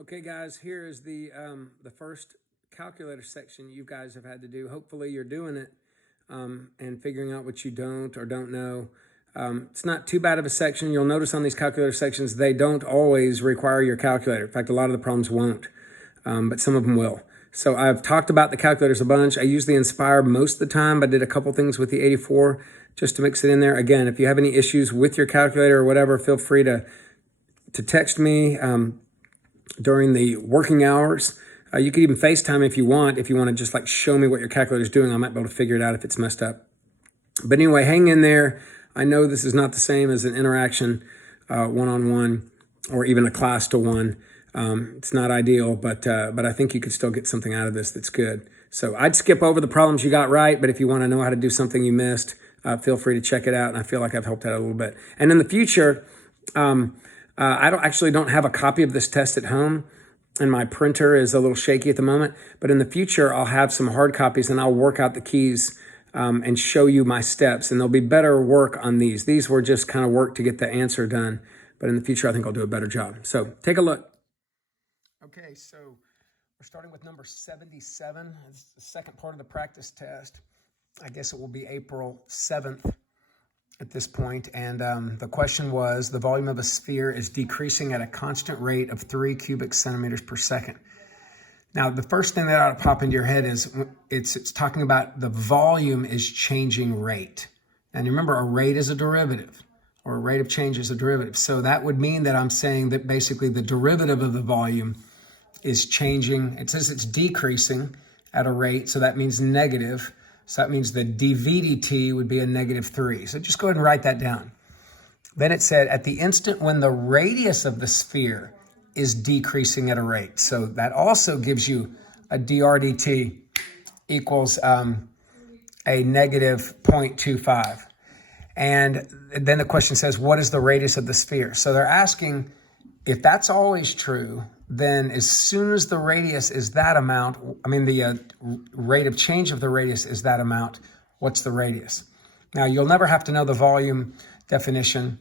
Okay, guys, here is the first calculator section you guys have had to do. Hopefully you're doing it and figuring out what you don't or don't know. It's not too bad of a section. You'll notice on these calculator sections, they don't always require your calculator. In fact, a lot of the problems won't, but some of them will. So I've talked about the calculators a bunch. I use the Inspire most of the time, but I did a couple things with the 84 just to mix it in there. Again, if you have any issues with your calculator or whatever, feel free to text me during the working hours. You could even FaceTime if you want to just like show me what your calculator is doing. I might be able to figure it out if it's messed up. But anyway, hang in there. I know this is not the same as an interaction one-on-one or even a class to one. It's not ideal, but I think you could still get something out of this that's good. So I'd skip over the problems you got right, but if you want to know how to do something you missed, feel free to check it out. And I feel like I've helped out a little bit. And in the future, I don't have a copy of this test at home, and my printer is a little shaky at the moment. But in the future, I'll have some hard copies, and I'll work out the keys and show you my steps. And there'll be better work on these. These were just kind of work to get the answer done. But in the future, I think I'll do a better job. So take a look. Okay, so we're starting with number 77. It's the second part of the practice test. I guess it will be April 7th. At this point, and the question was, the volume of a sphere is decreasing at a constant rate of 3 cubic centimeters per second. Now, the first thing that ought to pop into your head is it's talking about the volume is changing rate. And remember, a rate is a derivative, or a rate of change is a derivative. So that would mean that I'm saying that basically the derivative of the volume is changing. It says it's decreasing at a rate, so that means negative. So that means the dv dt would be a -3. So just go ahead and write that down. Then it said, at the instant when the radius of the sphere is decreasing at a rate. So that also gives you a dr dt equals a -0.25. And then the question says, what is the radius of the sphere? So they're asking, if that's always true, then as soon as the radius is that amount, the rate of change of the radius is that amount, what's the radius? Now, you'll never have to know the volume definition.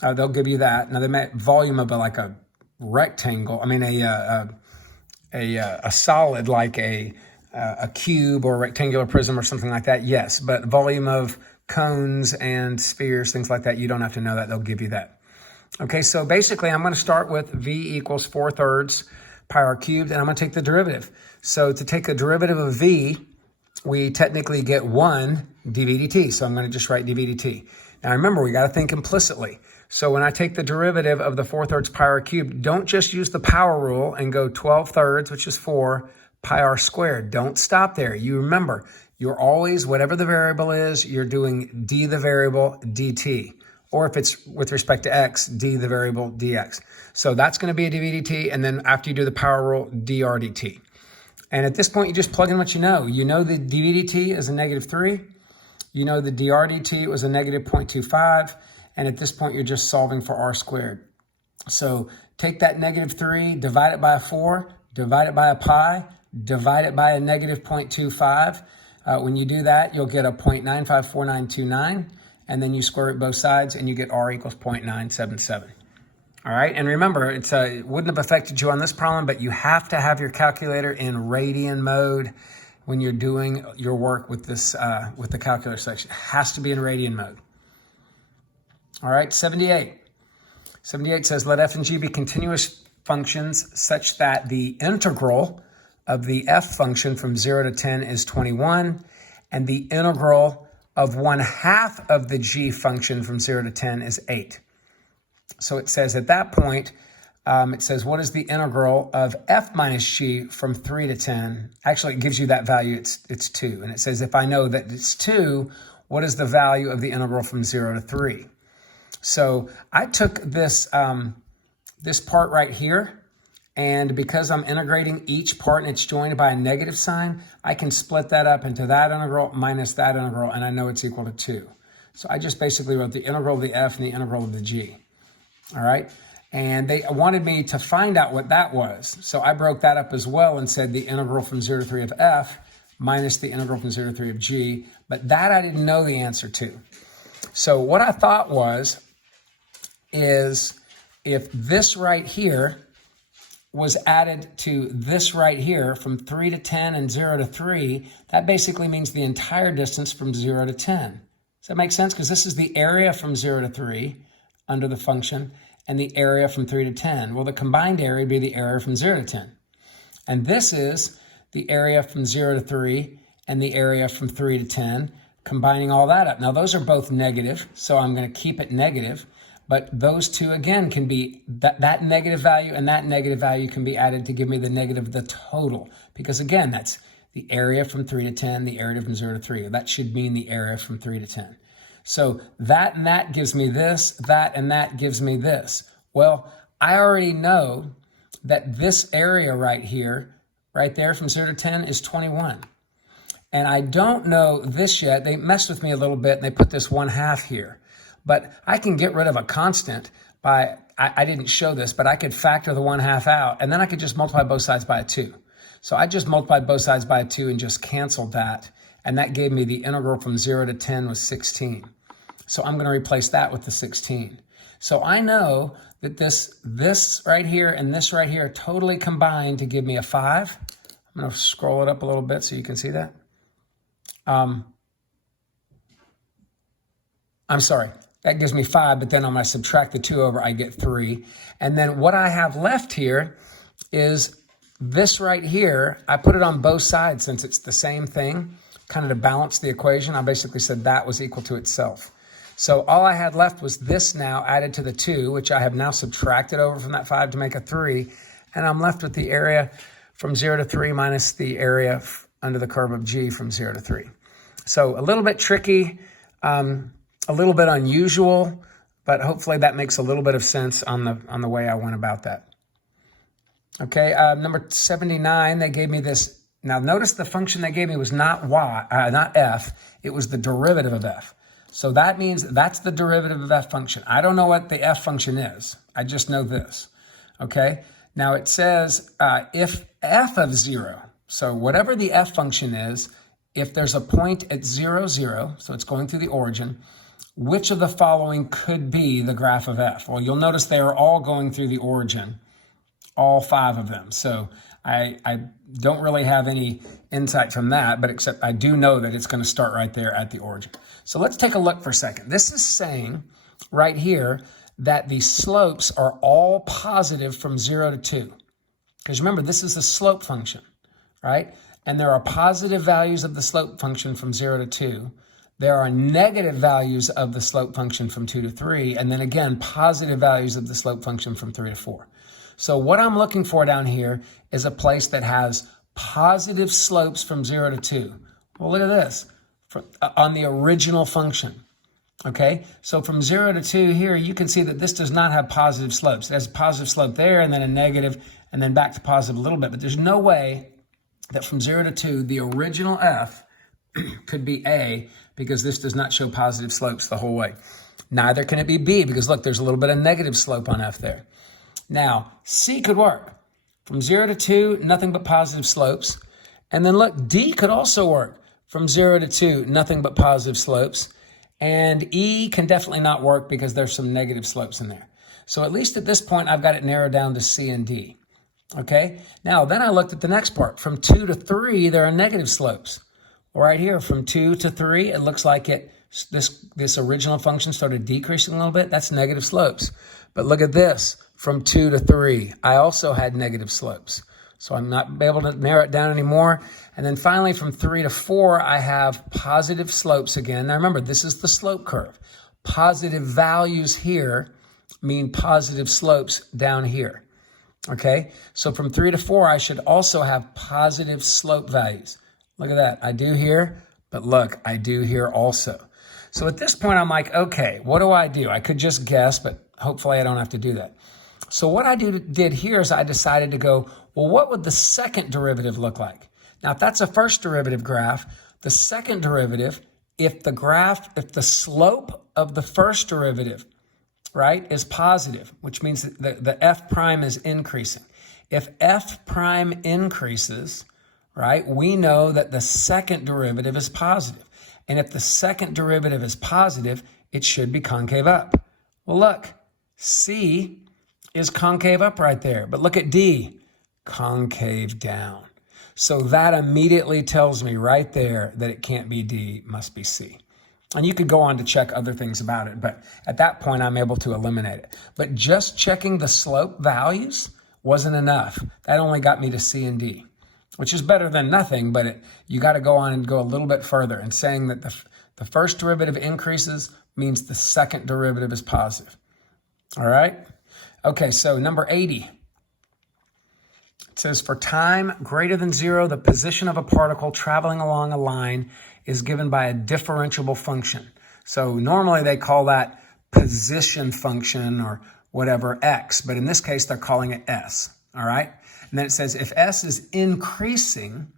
They'll give you that. Now, they meant volume of a rectangle, a solid like a cube or a rectangular prism or something like that, yes. But volume of cones and spheres, things like that, you don't have to know that. They'll give you that. Okay, so basically I'm going to start with v equals 4/3 pi r cubed, and I'm going to take the derivative. So to take a derivative of v, we technically get 1 dv dt. So I'm going to just write dv dt. Now remember, we got to think implicitly. So when I take the derivative of the 4/3 pi r cubed, don't just use the power rule and go 12/3, which is 4, pi r squared. Don't stop there. You remember, you're always, whatever the variable is, you're doing d the variable dt. Or if it's with respect to x, d the variable dx. So that's going to be a dv dt, and then after you do the power rule, dr dt. And at this point, you just plug in what you know. You know the dv dt is a -3. You know the dr dt was a -0.25. And at this point, you're just solving for r squared. So take that -3, divide it by a 4, divide it by a pi, divide it by a -0.25. When you do that, you'll get a 0.954929. And then you square it both sides, and you get r equals 0.977. All right, and remember, it wouldn't have affected you on this problem, but you have to have your calculator in radian mode when you're doing your work with this with the calculator section. It has to be in radian mode. All right, 78. 78 says, let f and g be continuous functions such that the integral of the f function from 0 to 10 is 21, and the integral of 1/2 of the g function from 0 to 10 is 8. So it says at that point, it says, what is the integral of f minus g from 3 to 10? Actually, it gives you that value. It's 2. And it says, if I know that it's 2, what is the value of the integral from 0 to 3? So I took this, this part right here, and because I'm integrating each part and it's joined by a negative sign, I can split that up into that integral minus that integral, and I know it's equal to 2. So I just basically wrote the integral of the f and the integral of the g. All right? And they wanted me to find out what that was. So I broke that up as well and said the integral from 0 to 3 of f minus the integral from 0 to 3 of g. But that I didn't know the answer to. So what I thought is if this right here was added to this right here from 3 to 10 and 0 to 3, that basically means the entire distance from 0 to 10. Does that make sense? Because this is the area from 0 to 3 under the function and the area from 3 to 10. Well, the combined area would be the area from 0 to 10. And this is the area from 0 to 3 and the area from 3 to 10, combining all that up. Now, those are both negative, so I'm going to keep it negative. But those two, again, can be, that negative value and that negative value can be added to give me the negative of the total. Because, again, that's the area from 3 to 10, the area from 0 to 3. That should mean the area from 3 to 10. So that and that gives me this, that and that gives me this. Well, I already know that this area right here, right there from 0 to 10 is 21. And I don't know this yet. They messed with me a little bit and they put this 1/2 here. But I can get rid of a constant by, I didn't show this, but I could factor the 1/2 out, and then I could just multiply both sides by a 2. So I just multiplied both sides by a 2 and just canceled that. And that gave me the integral from 0 to 10 was 16. So I'm going to replace that with the 16. So I know that this right here and this right here are totally combined to give me a 5. I'm going to scroll it up a little bit so you can see that. I'm sorry. That gives me 5, but then I'm going to subtract the 2 over, I get 3. And then what I have left here is this right here. I put it on both sides since it's the same thing, kind of to balance the equation. I basically said that was equal to itself. So all I had left was this now added to the 2, which I have now subtracted over from that 5 to make a 3. And I'm left with the area from 0 to 3 minus the area under the curve of G from 0 to 3. So a little bit tricky. A little bit unusual, but hopefully that makes a little bit of sense on the way I went about that. Okay, number 79, they gave me this. Now notice the function they gave me was not f, it was the derivative of f. So that means that's the derivative of f function. I don't know what the f function is. I just know this. Okay, now it says if f of 0, so whatever the f function is, if there's a point at 0, 0, so it's going through the origin, which of the following could be the graph of f? Well, you'll notice they are all going through the origin, all 5 of them. So I don't really have any insight from that, but except I do know that it's going to start right there at the origin. So let's take a look for a second. This is saying right here that the slopes are all positive from 0 to 2. Because remember, this is the slope function, right? And there are positive values of the slope function from 0 to 2. There are negative values of the slope function from 2 to 3, and then again, positive values of the slope function from 3 to 4. So what I'm looking for down here is a place that has positive slopes from 0 to 2. Well, look at this, on the original function, okay? So from 0 to 2 here, you can see that this does not have positive slopes. It has a positive slope there, and then a negative, and then back to positive a little bit, but there's no way that from 0 to 2, the original f could be A, because this does not show positive slopes the whole way. Neither can it be B, because look, there's a little bit of negative slope on F there. Now, C could work. From 0 to 2, nothing but positive slopes. And then look, D could also work. From 0 to 2, nothing but positive slopes. And E can definitely not work because there's some negative slopes in there. So at least at this point, I've got it narrowed down to C and D. Okay? Now, then I looked at the next part. From 2 to 3, there are negative slopes. Right here, from 2 to 3, it looks like this original function started decreasing a little bit. That's negative slopes. But look at this, from 2 to 3, I also had negative slopes. So I'm not able to narrow it down anymore. And then finally, from 3 to 4, I have positive slopes again. Now remember, this is the slope curve. Positive values here mean positive slopes down here. Okay, so from 3 to 4, I should also have positive slope values. Look at that. I do here, but look, I do here also. So at this point, I'm like, okay, what do? I could just guess, but hopefully I don't have to do that. So what I did here is I decided to go, well, what would the second derivative look like? Now, if that's a first derivative graph, the second derivative, if the slope of the first derivative, right, is positive, which means that the f prime is increasing. If f prime increases, right, we know that the second derivative is positive. And if the second derivative is positive, it should be concave up. Well, look, C is concave up right there. But look at D. concave down. So that immediately tells me right there that it can't be D, must be C. And you could go on to check other things about it, but at that point I'm able to eliminate it. But just checking the slope values wasn't enough. That only got me to C and D, which is better than nothing, but you got to go on and go a little bit further and saying that the first derivative increases means the second derivative is positive. All right? Okay, so number 80. It says, for time greater than 0, the position of a particle traveling along a line is given by a differentiable function. So normally they call that position function or whatever, x, but in this case they're calling it s, all right? And then it says, if s is increasing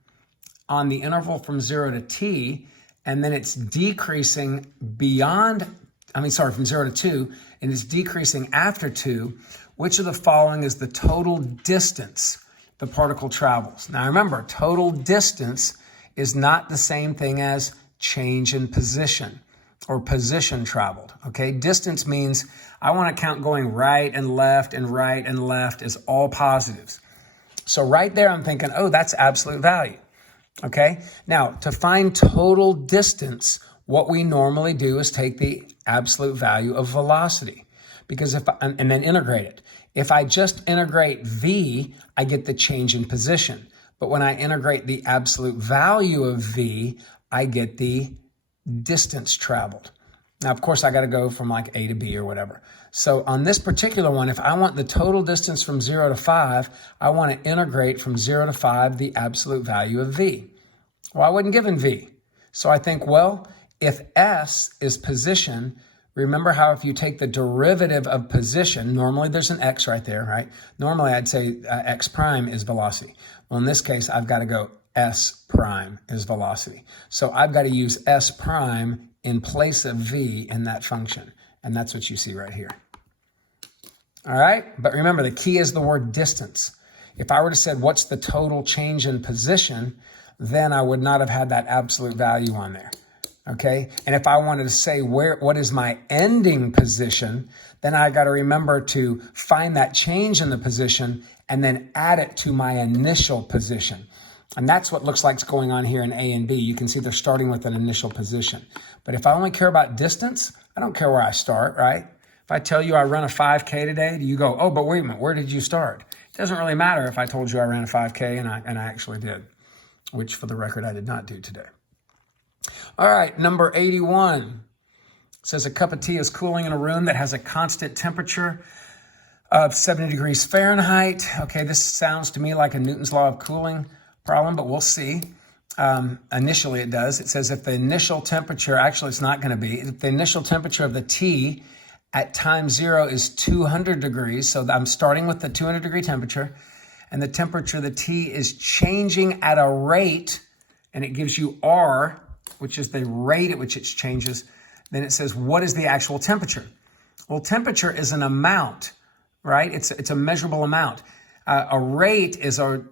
on the interval from 0 to t, and then it's decreasing from 0 to 2, and it's decreasing after 2, which of the following is the total distance the particle travels? Now remember, total distance is not the same thing as change in position or position traveled, okay? Distance means I want to count going right and left is all positives. So right there I'm thinking, oh, that's absolute value, okay? Now, to find total distance, what we normally do is take the absolute value of velocity, because and then integrate it. If I just integrate v, I get the change in position. But when I integrate the absolute value of v, I get the distance traveled. Now, of course, I got to go from like A to B or whatever. So on this particular one, if I want the total distance from 0 to 5, I want to integrate from 0 to 5 the absolute value of v. Well, I wasn't given v. So I think, well, if s is position, remember how if you take the derivative of position, normally there's an x right there, right? Normally I'd say x prime is velocity. Well, in this case, I've got to go s prime is velocity. So I've got to use s prime in place of v in that function. And that's what you see right here. All right? But remember, the key is the word distance. If I were to say, what's the total change in position, then I would not have had that absolute value on there. Okay? And if I wanted to say what is my ending position, then I got to remember to find that change in the position and then add it to my initial position. And that's what looks like is going on here in A and B. You can see they're starting with an initial position. But if I only care about distance, I don't care where I start, right? If I tell you I run a 5K today, do you go, oh, but wait a minute, where did you start? It doesn't really matter if I told you I ran a 5K and I actually did, which for the record, I did not do today. All right, number 81 says a cup of tea is cooling in a room that has a constant temperature of 70 degrees Fahrenheit. Okay, this sounds to me like a Newton's law of cooling problem, but we'll see. Initially it does. It says if the initial temperature, actually it's not going to be, if the initial temperature of the tea at time 0 is 200 degrees, so I'm starting with the 200 degree temperature, and the temperature of the tea is changing at a rate, and it gives you R, which is the rate at which it changes, then it says, what is the actual temperature? Well, temperature is an amount, right? It's a measurable amount. A rate is a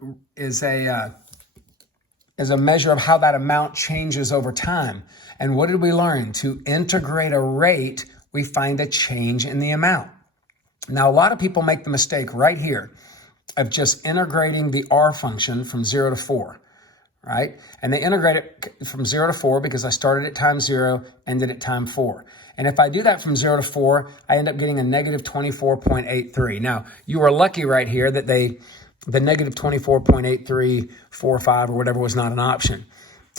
measure of how that amount changes over time. And what did we learn? To integrate a rate, we find a change in the amount. Now, a lot of people make the mistake right here of just integrating the R function from 0 to 4. Right? And they integrate it from 0 to 4 because I started at time 0, ended at time 4. And if I do that from 0 to 4, I end up getting a negative 24.83. Now, you are lucky right here that the negative 24.8345 or whatever was not an option.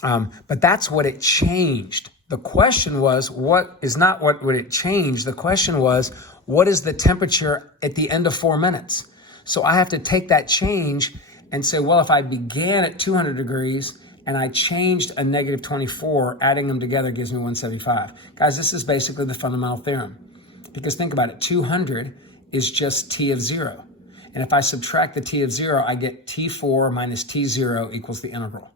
But that's what it changed. The question was, what would it change? The question was, what is the temperature at the end of 4 minutes? So I have to take that change and say, well, if I began at 200 degrees and I changed a negative 24, adding them together gives me 175. Guys, this is basically the fundamental theorem. Because think about it, 200 is just t of 0. And if I subtract the t of 0, I get t4 minus t0 equals the integral.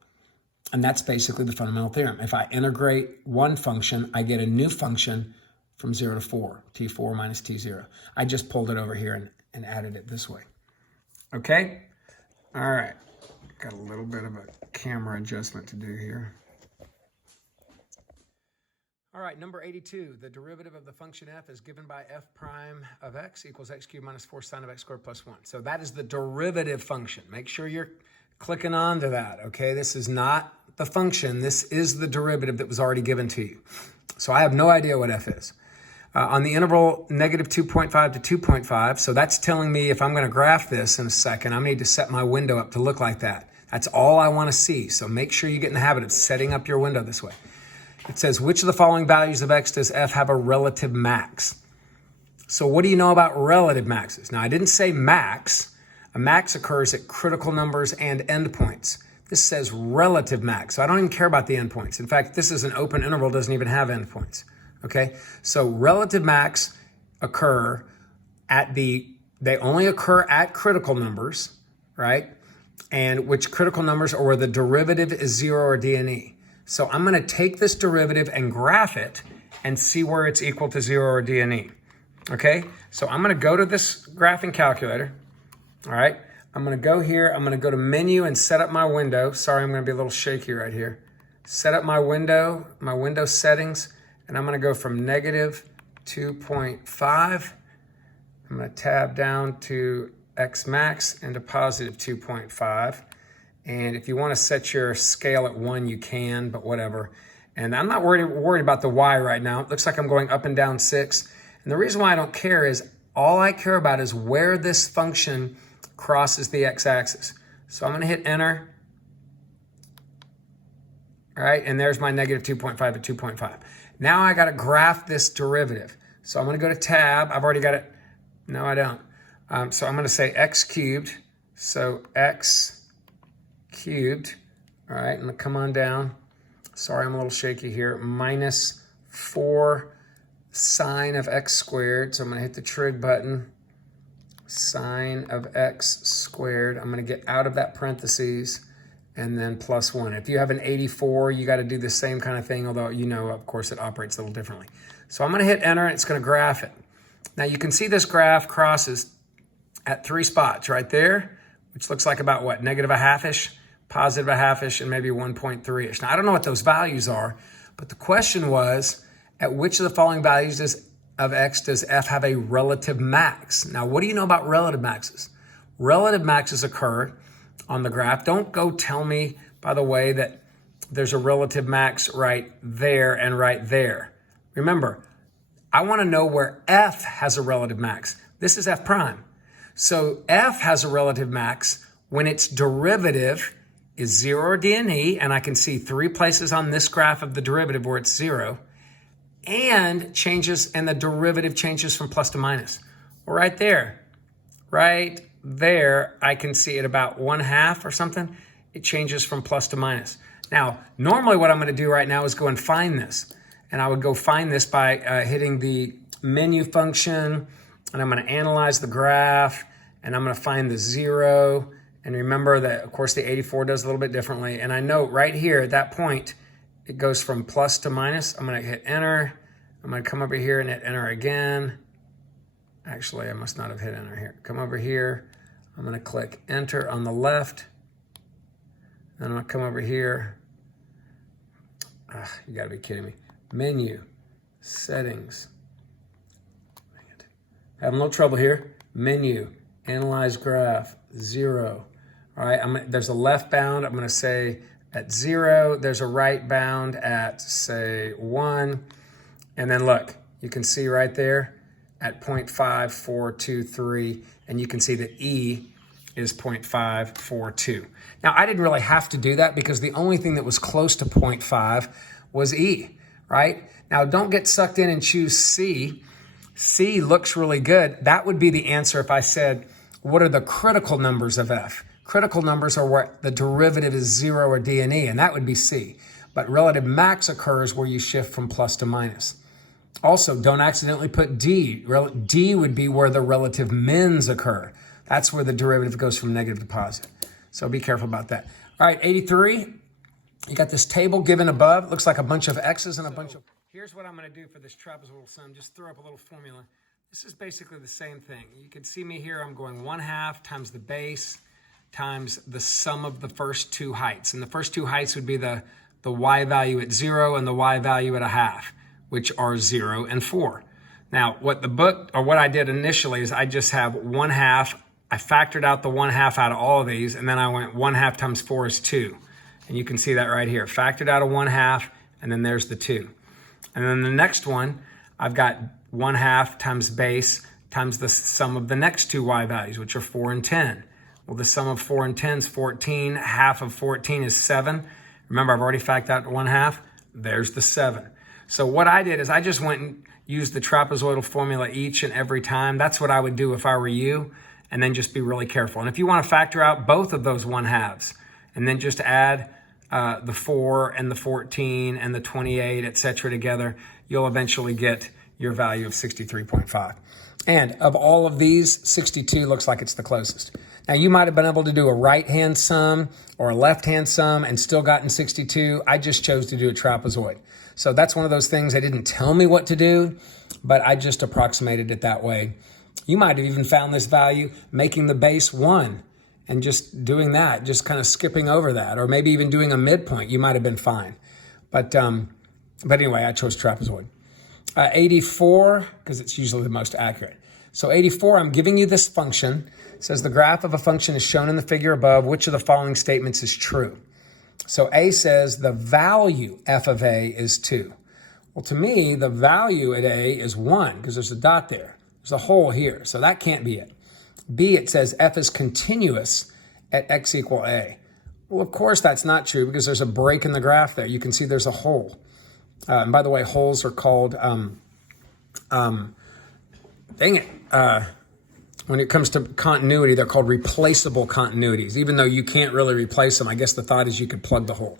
And that's basically the fundamental theorem. If I integrate one function, I get a new function from 0 to 4, t4 minus t0. I just pulled it over here and added it this way. Okay? All right, got a little bit of a camera adjustment to do here. All right, number 82, the derivative of the function f is given by f prime of x equals x cubed minus 4 sine of x squared plus 1. So that is the derivative function. Make sure you're clicking on to that, okay? This is not the function. This is the derivative that was already given to you. So I have no idea what f is. On the interval negative 2.5 to 2.5, so that's telling me if I'm going to graph this in a second, I need to set my window up to look like that. That's all I want to see. So make sure you get in the habit of setting up your window this way. It says, which of the following values of x does f have a relative max? So what do you know about relative maxes? Now, I didn't say max. A max occurs at critical numbers and endpoints. This says relative max, so I don't even care about the endpoints. In fact, this is an open interval, doesn't even have endpoints, okay? So relative max occur at they only occur at critical numbers, right? And which critical numbers are where the derivative is 0 or d and e. So I'm going to take this derivative and graph it and see where it's equal to 0 or d and e. Okay, so I'm going to go to this graphing calculator. All right, I'm going to go here. I'm going to go to menu and set up my window. Sorry, I'm going to be a little shaky right here. Set up my window settings, and I'm going to go from negative 2.5. I'm going to tab down to x max and to positive 2.5. And if you want to set your scale at 1, you can, but whatever. And I'm not worried about the y right now. It looks like I'm going up and down 6. And the reason why I don't care is all I care about is where this function crosses the x-axis. So I'm going to hit enter. All right, and there's my negative 2.5 at 2.5. Now I got to graph this derivative. So I'm going to go to tab. I've already got it. No, I don't. So I'm going to say x cubed. So x cubed. All right, I'm going to come on down. Sorry, I'm a little shaky here. Minus 4 sine of x squared. So I'm going to hit the trig button. Sine of x squared. I'm going to get out of that parentheses and then plus 1. If you have an 84, you got to do the same kind of thing, although you know, of course, it operates a little differently. So I'm going to hit enter, and it's going to graph it. Now you can see this graph crosses at 3 spots right there, which looks like about what? Negative a half-ish, positive a half-ish, and maybe 1.3-ish. Now I don't know what those values are, but the question was, at which of the following values of x does f have a relative max? Now, what do you know about relative maxes? Relative maxes occur on the graph. Don't go tell me, by the way, that there's a relative max right there and right there. Remember, I want to know where f has a relative max. This is f prime. So f has a relative max when its derivative is 0 or d and e, and I can see 3 places on this graph of the derivative where it's 0, and the derivative changes from plus to minus. Well, right there, I can see at about 1/2 or something, it changes from plus to minus. Now, normally what I'm going to do right now is go and find this. And I would go find this by hitting the menu function, and I'm going to analyze the graph, and I'm going to find the 0. And remember that, of course, the 84 does a little bit differently. And I know right here at that point, it goes from plus to minus. I'm going to hit enter. I'm going to come over here and hit enter again. Actually, I must not have hit enter here. Come over here. I'm going to click enter on the left. Then I'm going to come over here. You got to be kidding me. Menu, settings. Having a little trouble here. Menu, analyze graph, 0. All right, there's a left bound. I'm going to say at 0. There's a right bound at, say, 1. And then look, you can see right there at 0.5423, and you can see that E is 0.542. Now, I didn't really have to do that because the only thing that was close to 0.5 was E, right? Now, don't get sucked in and choose C. C looks really good. That would be the answer if I said, what are the critical numbers of F? Critical numbers are where the derivative is 0 or d and e, and that would be C. But relative max occurs where you shift from plus to minus. Also, don't accidentally put D. D would be where the relative mins occur. That's where the derivative goes from negative to positive. So be careful about that. All right, 83. You got this table given above. It looks like a bunch of X's and a bunch of... Here's what I'm going to do for this trapezoidal sum. Just throw up a little formula. This is basically the same thing. You can see me here. I'm going 1/2 times the base times the sum of the first 2 heights. And the first 2 heights would be the y value at 0 and the y value at 1/2. which are 0 and 4. Now, what I did initially is I just have 1/2. I factored out the 1/2 out of all of these, and then I went 1/2 times 4 is 2. And you can see that right here. Factored out a 1/2, and then there's the 2. And then the next one, I've got 1/2 times base times the sum of the next two y values, which are 4 and 10. Well, the sum of 4 and 10 is 14. Half of 14 is 7. Remember, I've already factored out 1/2. There's the 7. So what I did is I just went and used the trapezoidal formula each and every time. That's what I would do if I were you, and then just be really careful. And if you want to factor out both of those 1/2s, and then just add the 4 and the 14 and the 28, etc. together, you'll eventually get your value of 63.5. And of all of these, 62 looks like it's the closest. Now, you might have been able to do a right-hand sum or a left-hand sum and still gotten 62. I just chose to do a trapezoid. So that's one of those things. They didn't tell me what to do, but I just approximated it that way. You might have even found this value making the base 1 and just doing that, just kind of skipping over that, or maybe even doing a midpoint. You might have been fine. But anyway, I chose trapezoid. 84, because it's usually the most accurate. So 84, I'm giving you this function. It says the graph of a function is shown in the figure above. Which of the following statements is true? So A says the value f of A is 2. Well, to me, the value at A is 1 because there's a dot there. There's a hole here, so that can't be it. B, it says f is continuous at x equal A. Well, of course that's not true because there's a break in the graph there. You can see there's a hole. And by the way, holes are called, when it comes to continuity, they're called replaceable continuities. Even though you can't really replace them, I guess the thought is you could plug the hole.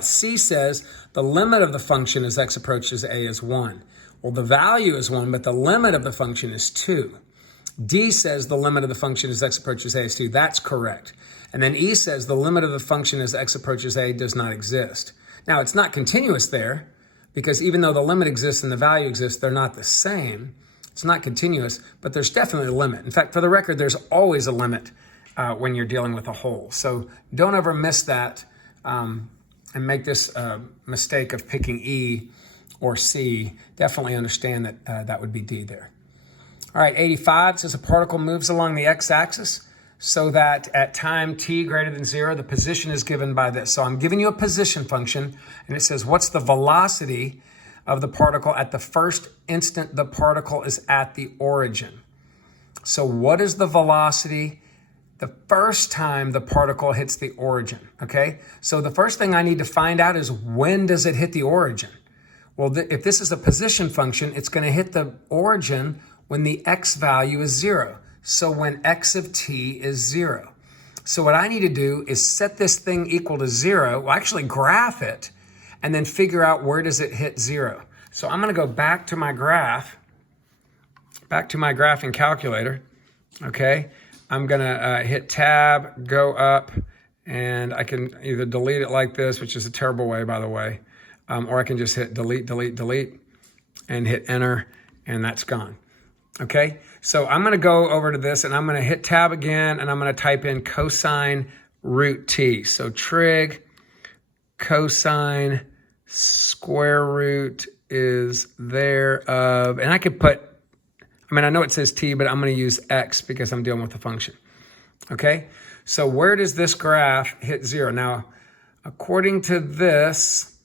C says the limit of the function as x approaches A is 1. Well, the value is 1, but the limit of the function is 2. D says the limit of the function as x approaches A is 2. That's correct. And then E says the limit of the function as x approaches A does not exist. Now, it's not continuous there because even though the limit exists and the value exists, they're not the same. It's not continuous, but there's definitely a limit. In fact, for the record, there's always a limit when you're dealing with a hole. So don't ever miss that and make this mistake of picking E or C. Definitely understand that that would be D there. All right, 85 says a particle moves along the x-axis so that at time t greater than 0, the position is given by this. So I'm giving you a position function, and it says what's the velocity of the particle at the first instant the particle is at the origin. So what is the velocity the first time the particle hits the origin, okay? So the first thing I need to find out is when does it hit the origin? Well, if this is a position function, it's gonna hit the origin when the x value is 0. So when x of t is 0. So what I need to do is set this thing equal to 0, well, actually graph it, and then figure out where does it hit 0. So I'm gonna go back to my graph, back to my graphing calculator, okay? I'm gonna hit tab, go up, and I can either delete it like this, which is a terrible way, by the way, or I can just hit delete, delete, delete, and hit enter, and that's gone, okay? So I'm gonna go over to this, and I'm gonna hit tab again, and I'm gonna type in cosine root t. So trig cosine square root is there of, and I could put, I know it says t, but I'm going to use x because I'm dealing with the function. Okay, so where does this graph hit 0? Now, according to this,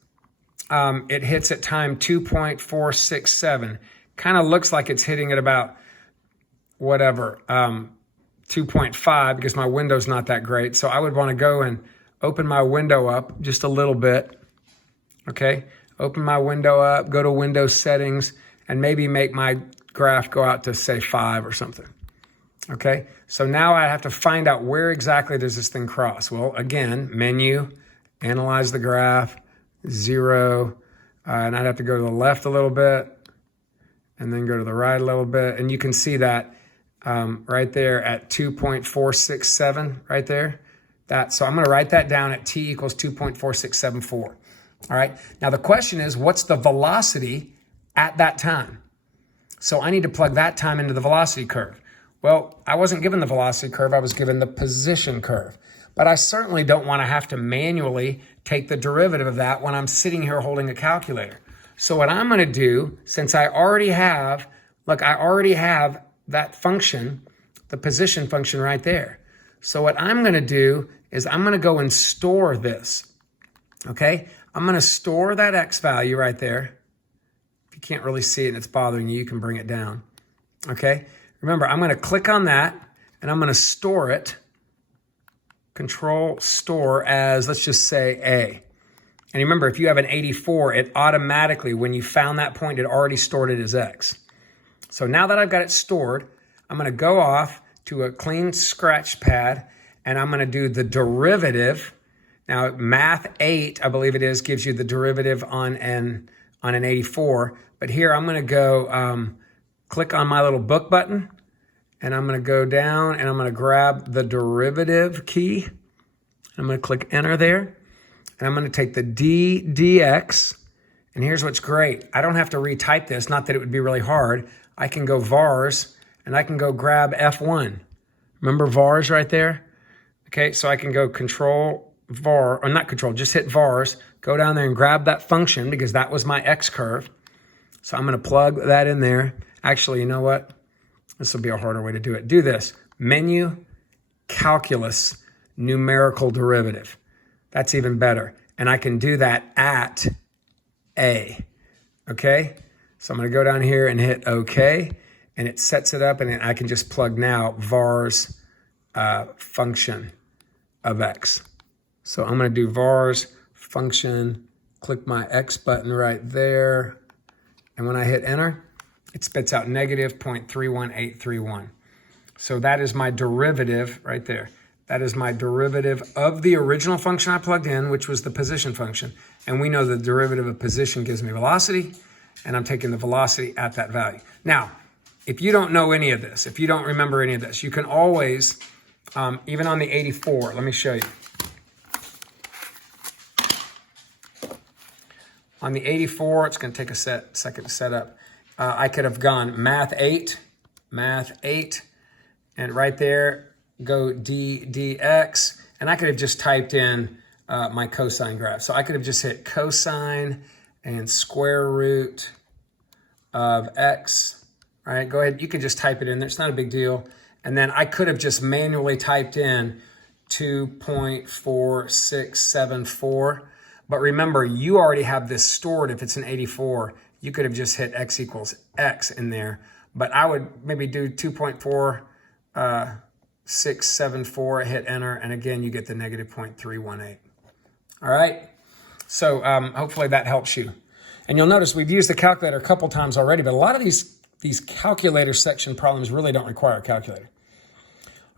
it hits at time 2.467. Kind of looks like it's hitting at about whatever, 2.5 because my window's not that great. So I would want to go and open my window up just a little bit. Okay, open my window up, go to window settings, and maybe make my graph go out to say 5 or something. Okay, so now I have to find out where exactly does this thing cross. Well, again, menu, analyze the graph, 0, and I'd have to go to the left a little bit, and then go to the right a little bit, and you can see that right there at 2.467, right there. So I'm going to write that down at t equals 2.4674. All right, now the question is, what's the velocity at that time? So I need to plug that time into the velocity curve. Well, I wasn't given the velocity curve, I was given the position curve. But I certainly don't want to have to manually take the derivative of that when I'm sitting here holding a calculator. So what I'm going to do, since I already have, look, I already have that function, the position function right there. So what I'm going to do is I'm going to go and store this. Okay, I'm going to store that X value right there. If you can't really see it and it's bothering you, you can bring it down. Okay, remember, I'm going to click on that and I'm going to store it. Control store as, let's just say A. And remember, if you have an 84, it automatically, when you found that point, it already stored it as X. So now that I've got it stored, I'm going to go off to a clean scratch pad and I'm going to do the derivative. Now, math 8, I believe it is, gives you the derivative on an 84. But here I'm going to go click on my little book button, and I'm going to go down and I'm going to grab the derivative key. I'm going to click enter there, and I'm going to take the dx. And here's what's great. I don't have to retype this, not that it would be really hard. I can go vars, and I can go grab F1. Remember vars right there? Okay, so I can go control var, or not control, just hit vars, go down there and grab that function because that was my X curve. So I'm going to plug that in there. Actually, you know what? This will be a harder way to do it. Do this. Menu, calculus, numerical derivative. That's even better. And I can do that at A. Okay? So I'm going to go down here and hit OK. And it sets it up, and I can just plug now vars function of X. So I'm going to do vars function, click my X button right there, and when I hit enter, it spits out negative 0.31831. So that is my derivative right there. That is my derivative of the original function I plugged in, which was the position function. And we know the derivative of position gives me velocity, and I'm taking the velocity at that value. Now, if you don't know any of this, if you don't remember any of this, you can always, even on the 84, let me show you. On the 84, it's going to take a second to set up. I could have gone math 8, and right there, go dx, and I could have just typed in my cosine graph. So I could have just hit cosine and square root of x. All right, go ahead. You can just type it in there. It's not a big deal. And then I could have just manually typed in 2.4674. But remember, you already have this stored. If it's an 84, you could have just hit x equals x in there. But I would maybe do 2.4674, hit enter, and again, you get the negative 0.318. All right? So hopefully that helps you. And you'll notice we've used the calculator a couple times already, but a lot of these calculator section problems really don't require a calculator.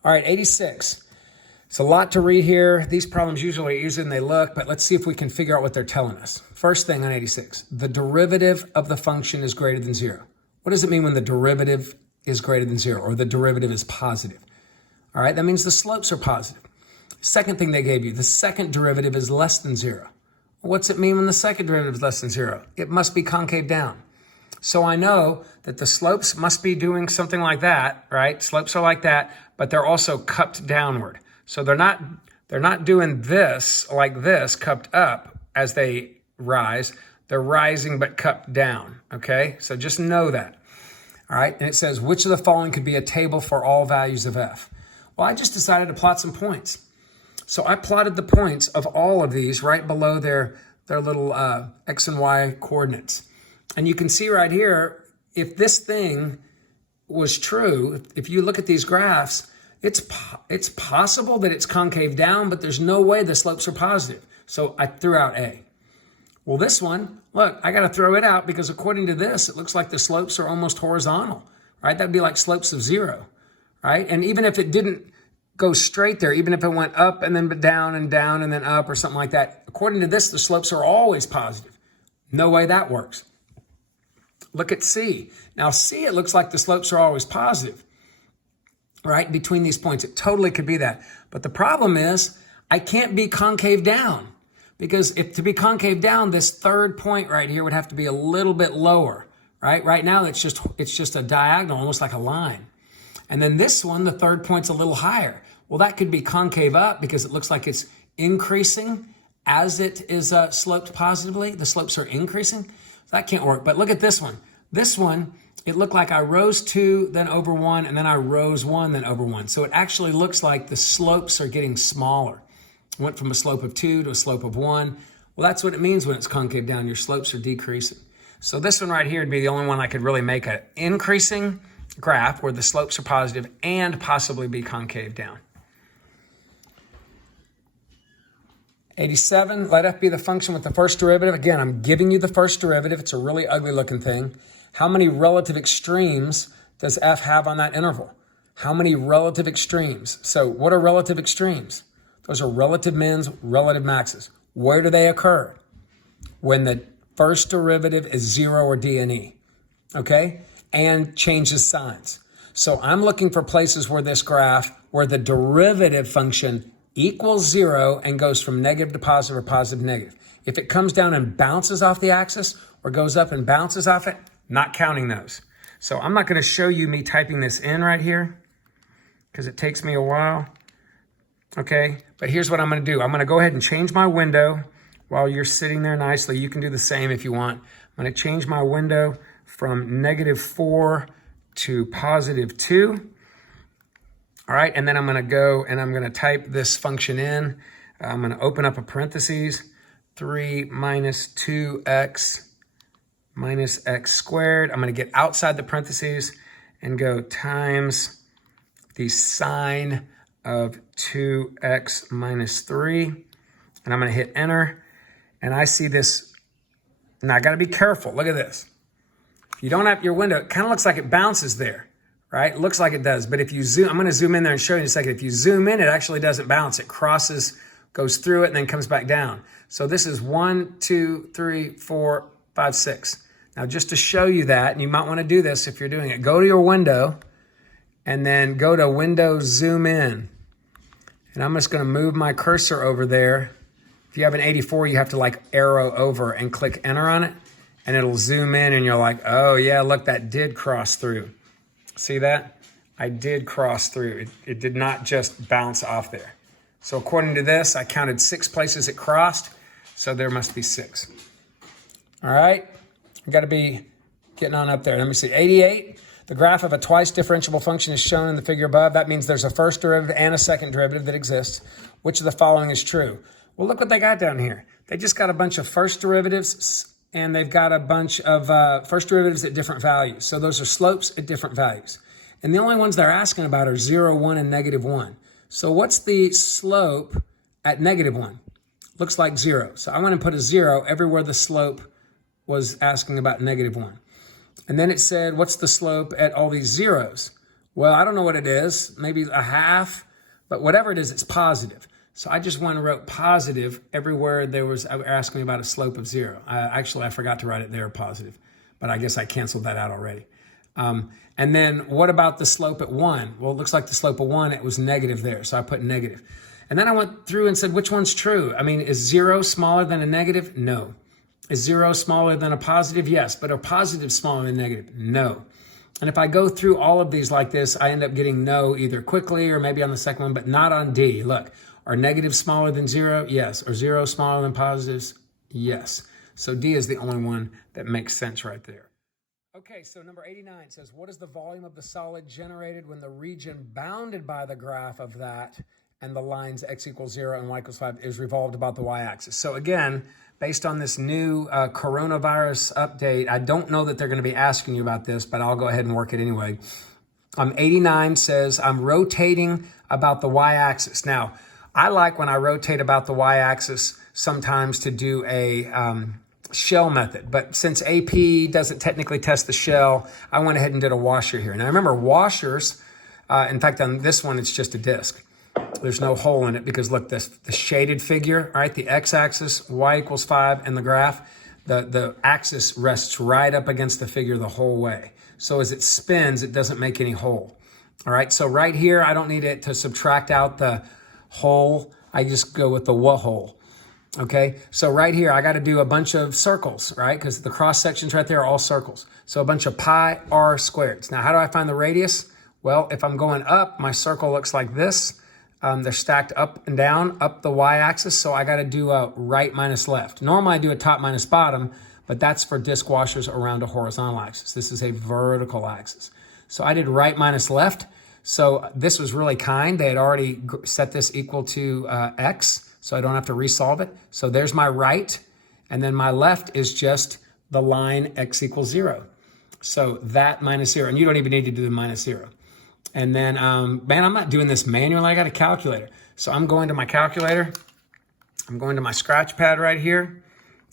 All right, 86. It's a lot to read here. These problems usually are easier than they look, but let's see if we can figure out what they're telling us. First thing on 86, the derivative of the function is greater than 0. What does it mean when the derivative is greater than 0 or the derivative is positive? All right, that means the slopes are positive. Second thing they gave you, the second derivative is less than 0. What's it mean when the second derivative is less than 0? It must be concave down. So I know that the slopes must be doing something like that, right? Slopes are like that, but they're also cupped downward. So they're not doing this like this, cupped up as they rise. They're rising but cupped down, okay? So just know that, all right? And it says, which of the following could be a table for all values of f? Well, I just decided to plot some points. So I plotted the points of all of these right below their little x and y coordinates. And you can see right here, if this thing was true, if you look at these graphs, it's possible that it's concave down, but there's no way the slopes are positive. So I threw out A. Well, this one, look, I got to throw it out because according to this, it looks like the slopes are almost horizontal, right? That'd be like slopes of 0, right? And even if it didn't go straight there, even if it went up and then down and then up or something like that, according to this, the slopes are always positive. No way that works. Look at C. Now C, it looks like the slopes are always positive, right? Between these points, it totally could be that. But the problem is I can't be concave down because if to be concave down, this third point right here would have to be a little bit lower, right? Right now, it's just a diagonal, almost like a line. And then this one, the third point's a little higher. Well, that could be concave up because it looks like it's increasing as it is sloped positively. The slopes are increasing. That can't work. But look at this one. This one, it looked like I rose 2, then over 1, and then I rose 1, then over 1. So it actually looks like the slopes are getting smaller. Went from a slope of 2 to a slope of 1. Well, that's what it means when it's concave down. Your slopes are decreasing. So this one right here would be the only one I could really make an increasing graph where the slopes are positive and possibly be concave down. 87, let f be the function with the first derivative. Again, I'm giving you the first derivative. It's a really ugly looking thing. How many relative extremes does f have on that interval? How many relative extremes? So what are relative extremes? Those are relative mins, relative maxes. Where do they occur? When the first derivative is 0 or d and e, okay? And changes signs. So I'm looking for places where this graph, where the derivative function equals 0 and goes from negative to positive or positive to negative. If it comes down and bounces off the axis or goes up and bounces off it, not counting those. So I'm not going to show you me typing this in right here because it takes me a while. Okay, but here's what I'm going to do. I'm going to go ahead and change my window while you're sitting there nicely. You can do the same if you want. I'm going to change my window from -4 to +2. All right, and then I'm going to go and I'm going to type this function in. I'm going to open up a parentheses, 3 minus 2x minus x squared. I'm going to get outside the parentheses and go times the sine of 2x minus 3. And I'm going to hit enter. And I see this. Now I got to be careful. Look at this. If you don't have your window, it kind of looks like it bounces there. Right? It looks like it does, but if you zoom, I'm going to zoom in there and show you in a second. If you zoom in, it actually doesn't bounce. It crosses, goes through it, and then comes back down. So this is 1, 2, 3, 4, 5, 6. Now, just to show you that, and you might want to do this if you're doing it, go to your window, and then go to Window Zoom In. And I'm just going to move my cursor over there. If you have an 84, you have to like arrow over and click Enter on it, and it'll zoom in, and you're like, oh yeah, look, that did cross through. See that? I did cross through. It did not just bounce off there. So according to this, I counted 6 places it crossed, so there must be 6. All right? I got to be getting on up there. Let me see. 88, the graph of a twice differentiable function is shown in the figure above. That means there's a first derivative and a second derivative that exists. Which of the following is true? Well, look what they got down here. They just got a bunch of first derivatives, and they've got a bunch of first derivatives at different values. So those are slopes at different values. And the only ones they're asking about are 0, 1, and -1. So what's the slope at -1? Looks like 0. So I want to put a 0 everywhere the slope was asking about -1. And then it said, what's the slope at all these zeros? Well, I don't know what it is. Maybe a half. But whatever it is, it's positive. So I just went and wrote positive everywhere there was asking me about a slope of 0. Actually, I forgot to write it there, positive. But I guess I canceled that out already. And then what about the slope at 1? Well, it looks like the slope of 1, it was negative there. So I put negative. And then I went through and said, which one's true? I mean, is 0 smaller than a negative? No. Is 0 smaller than a positive? Yes. But are positives smaller than negative? No. And if I go through all of these like this, I end up getting no either quickly or maybe on the second one, but not on D. Look. Are negatives smaller than 0? Yes. Are 0 smaller than positives? Yes. So D is the only one that makes sense right there. Okay, so number 89 says, what is the volume of the solid generated when the region bounded by the graph of that and the lines x equals 0 and y equals 5 is revolved about the y-axis? So again, based on this new coronavirus update, I don't know that they're going to be asking you about this, but I'll go ahead and work it anyway. 89 says, I'm rotating about the y-axis. Now, I like when I rotate about the y-axis sometimes to do a shell method. But since AP doesn't technically test the shell, I went ahead and did a washer here. Now remember, washers, in fact, on this one, it's just a disc. There's no hole in it because look, the shaded figure, all right, the x-axis, y equals 5, and the graph, the axis rests right up against the figure the whole way. So as it spins, it doesn't make any hole. All right, so right here, I don't need it to subtract out the hole. I just go with the hole. Okay, so right here, I got to do a bunch of circles, right? Because the cross sections right there are all circles. So a bunch of pi r squareds. Now, how do I find the radius? Well, if I'm going up, my circle looks like this. They're stacked up and down, up the y-axis. So I got to do a right minus left. Normally, I do a top minus bottom, but that's for disc washers around a horizontal axis. This is a vertical axis. So I did right minus left. So this was really kind. They had already set this equal to x, so I don't have to resolve it. So there's my right, and then my left is just the line x equals 0. So that minus 0, and you don't even need to do the minus 0. And then, man, I'm not doing this manually. I got a calculator. So I'm going to my calculator. I'm going to my scratch pad right here,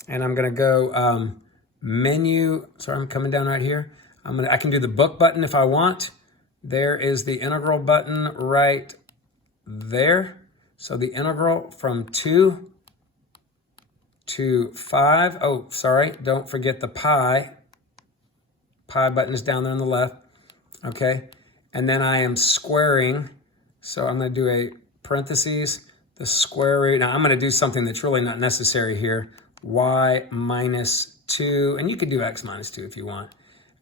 and I'm going to go menu. Sorry, I'm coming down right here. I can do the book button if I want. There is the integral button right there. So the integral from 2 to 5. Oh, sorry, don't forget the pi. Pi button is down there on the left. Okay, and then I am squaring. So I'm going to do a parentheses, the square root. Now I'm going to do something that's really not necessary here. Y minus 2, and you could do x minus 2 if you want.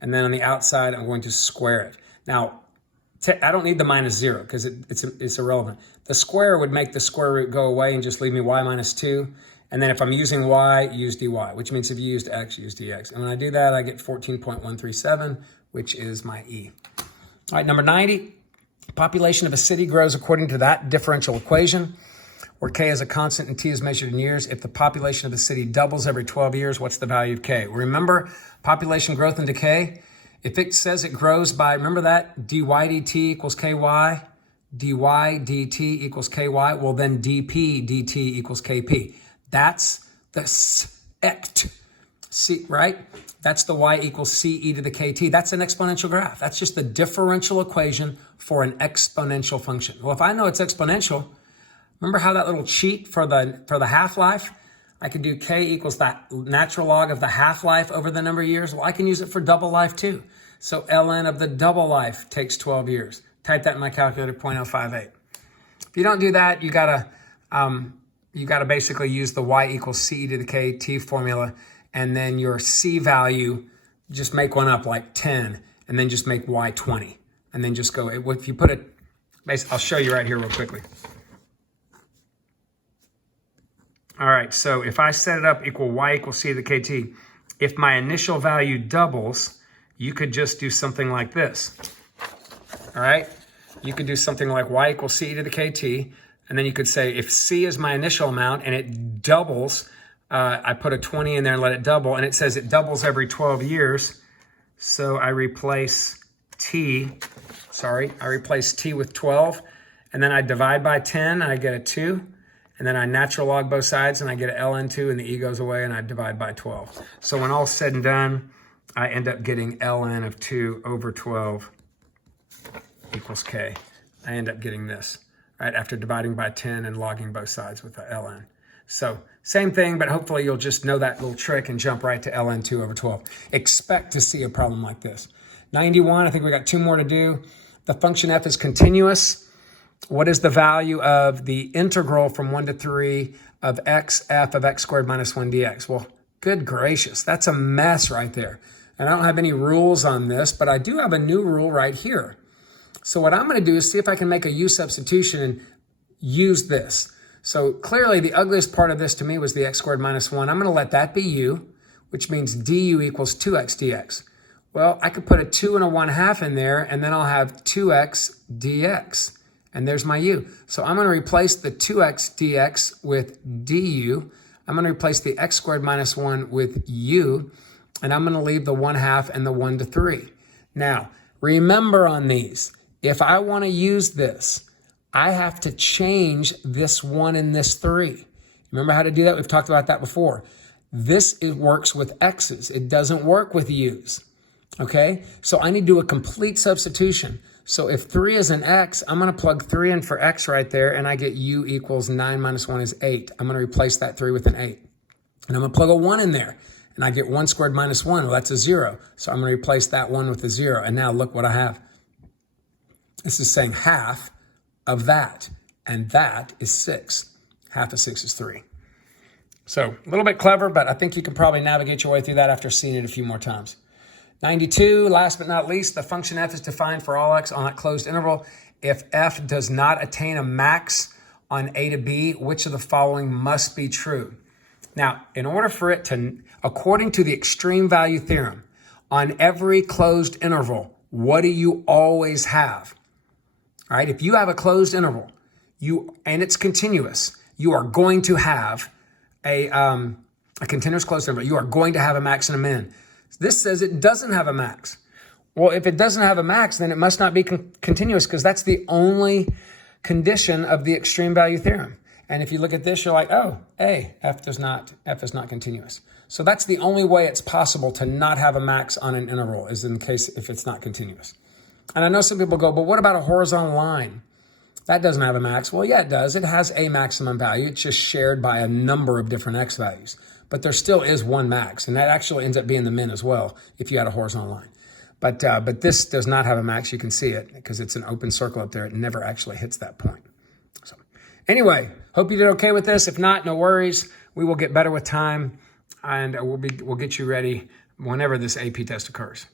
And then on the outside, I'm going to square it. Now, I don't need the minus 0 because it's irrelevant. The square would make the square root go away and just leave me y minus 2. And then if I'm using y, use dy, which means if you used x, use dx. And when I do that, I get 14.137, which is my E. All right, number 90, population of a city grows according to that differential equation, where k is a constant and t is measured in years. If the population of the city doubles every 12 years, what's the value of k? Remember, population growth and decay. If it says it grows by, remember that, dy dt equals ky, dy dt equals ky, well then dp dt equals kp. That's the ect, C, right? That's the y equals ce to the kt. That's an exponential graph. That's just the differential equation for an exponential function. Well, if I know it's exponential, remember how that little cheat for the half-life? I could do k equals that natural log of the half-life over the number of years. Well, I can use it for double life too. So ln of the double life takes 12 years. Type that in my calculator, 0.058. If you don't do that, you gotta basically use the y equals ce to the kt formula, and then your c value, just make one up like 10, and then just make y 20, and then just go. If you put it, I'll show you right here real quickly. All right, so if I set it up equal y equals c to the kt, if my initial value doubles, you could just do something like this. All right, you could do something like y equals c to the kt, and then you could say if c is my initial amount and it doubles, I put a 20 in there and let it double, and it says it doubles every 12 years. So I replace t with 12, and then I divide by 10, and I get a 2. And then I natural log both sides, and I get an ln2, and the e goes away, and I divide by 12. So when all's said and done, I end up getting ln of 2 over 12 equals k. I end up getting this, right, after dividing by 10 and logging both sides with the ln. So same thing, but hopefully you'll just know that little trick and jump right to ln2 over 12. Expect to see a problem like this. 91, I think we got 2 more to do. The function f is continuous. What is the value of the integral from 1 to 3 of x f of x squared minus 1 dx? Well, good gracious, that's a mess right there. And I don't have any rules on this, but I do have a new rule right here. So what I'm going to do is see if I can make a u substitution and use this. So clearly the ugliest part of this to me was the x squared minus 1. I'm going to let that be u, which means du equals 2x dx. Well, I could put a 2 and a 1/2 in there, and then I'll have 2x dx. And there's my u. So I'm going to replace the 2x dx with du. I'm going to replace the x squared minus 1 with u. And I'm going to leave the 1/2 and the 1 to 3. Now, remember on these, if I want to use this, I have to change this 1 and this 3. Remember how to do that? We've talked about that before. It works with x's. It doesn't work with u's. Okay? So I need to do a complete substitution. So if 3 is an x, I'm going to plug 3 in for x right there, and I get u equals 9 minus 1 is 8. I'm going to replace that 3 with an 8. And I'm going to plug a 1 in there, and I get 1 squared minus 1. Well, that's a 0. So I'm going to replace that 1 with a 0. And now look what I have. This is saying half of that, and that is 6. Half of 6 is 3. So a little bit clever, but I think you can probably navigate your way through that after seeing it a few more times. 92, last but not least, the function f is defined for all x on that closed interval. If f does not attain a max on a to b, which of the following must be true? Now, in order for it to, according to the extreme value theorem, on every closed interval, what do you always have? All right, if you have a closed interval, and it's continuous, you are going to have a continuous closed interval. You are going to have a max and a min. This says it doesn't have a max. Well, if it doesn't have a max, then it must not be continuous, because that's the only condition of the extreme value theorem. And if you look at this, you're like, oh, f is not continuous. So that's the only way it's possible to not have a max on an interval, is in case if it's not continuous. And I know some people go, but what about a horizontal line? That doesn't have a max. Well, yeah, it does. It has a maximum value. It's just shared by a number of different x values. But there still is one max, and that actually ends up being the min as well if you had a horizontal line. But this does not have a max. You can see it because it's an open circle up there. It never actually hits that point. So anyway, hope you did okay with this. If not, no worries. We will get better with time, and we'll get you ready whenever this AP test occurs.